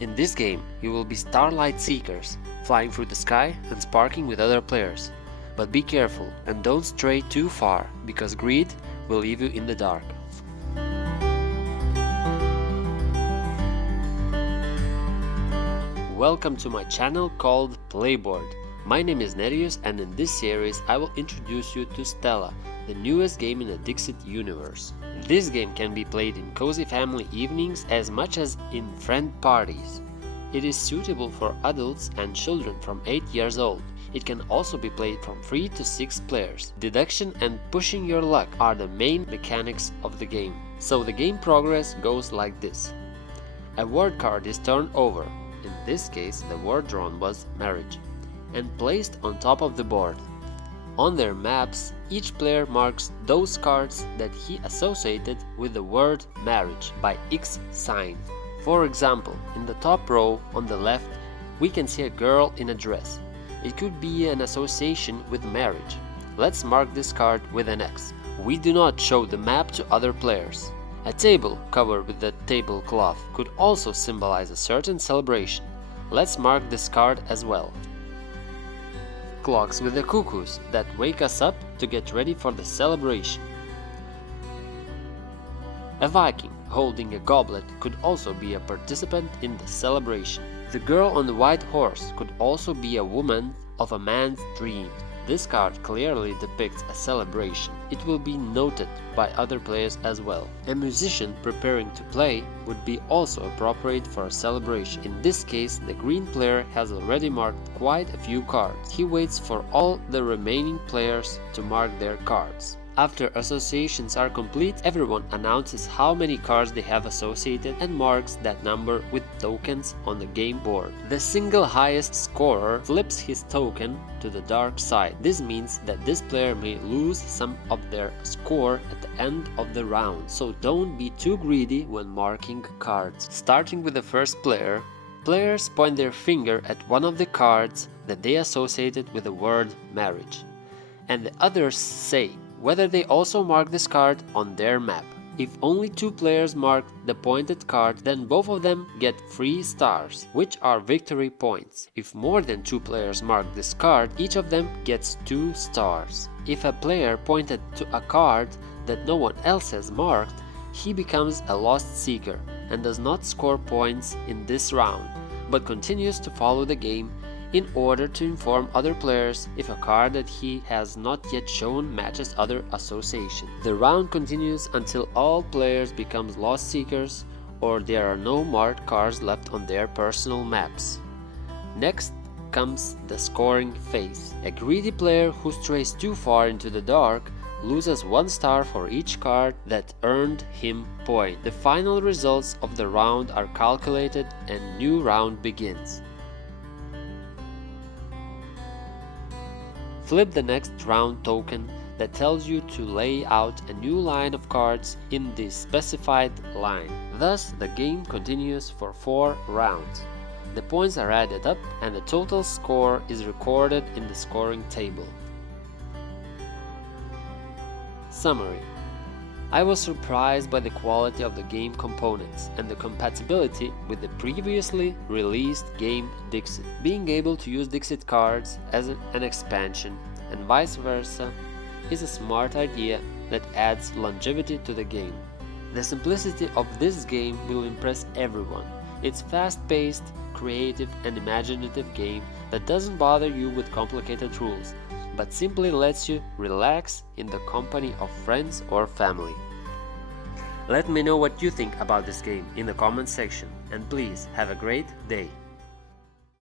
In this game, you will be starlight seekers, flying through the sky and sparking with other players. But be careful and don't stray too far, because greed will leave you in the dark. Welcome to my channel called Playboard. My name is Nereus, and in this series I will introduce you to Stella, the newest game in the Dixit universe. This game can be played in cozy family evenings as much as in friend parties. It is suitable for adults and children from 8 years old. It can also be played from 3 to 6 players. Deduction and pushing your luck are the main mechanics of the game. So the game progress goes like this. A word card is turned over, in this case the word drawn was marriage, and placed on top of the board. On their maps, each player marks those cards that he associated with the word marriage by X sign. For example, in the top row on the left, we can see a girl in a dress. It could be an association with marriage. Let's mark this card with an X. We do not show the map to other players. A table covered with the tablecloth could also symbolize a certain celebration. Let's mark this card as well. Clocks with the cuckoos that wake us up to get ready for the celebration. A Viking holding a goblet could also be a participant in the celebration. The girl on the white horse could also be a woman of a man's dream. This card clearly depicts a celebration. It will be noted by other players as well. A musician preparing to play would be also appropriate for a celebration. In this case, the green player has already marked quite a few cards. He waits for all the remaining players to mark their cards. After associations are complete, everyone announces how many cards they have associated and marks that number with tokens on the game board. The single highest scorer flips his token to the dark side. This means that this player may lose some of their score at the end of the round, so don't be too greedy when marking cards. Starting with the first player, players point their finger at one of the cards that they associated with the word marriage, and the others say whether they also mark this card on their map. If only 2 players mark the pointed card, then both of them get 3 stars, which are victory points. If more than 2 players mark this card, each of them gets 2 stars. If a player pointed to a card that no one else has marked, he becomes a lost seeker and does not score points in this round, but continues to follow the game in order to inform other players if a card that he has not yet shown matches other association. The round continues until all players become lost seekers or there are no marked cards left on their personal maps. Next comes the scoring phase. A greedy player who strays too far into the dark loses 1 star for each card that earned him point. The final results of the round are calculated and new round begins. Flip the next round token that tells you to lay out a new line of cards in the specified line. Thus, the game continues for 4 rounds. The points are added up and the total score is recorded in the scoring table. Summary: I was surprised by the quality of the game components and the compatibility with the previously released game Dixit. Being able to use Dixit cards as an expansion and vice versa is a smart idea that adds longevity to the game. The simplicity of this game will impress everyone. It's fast-paced, creative and imaginative game that doesn't bother you with complicated rules, but simply lets you relax in the company of friends or family. Let me know what you think about this game in the comment section, and please have a great day.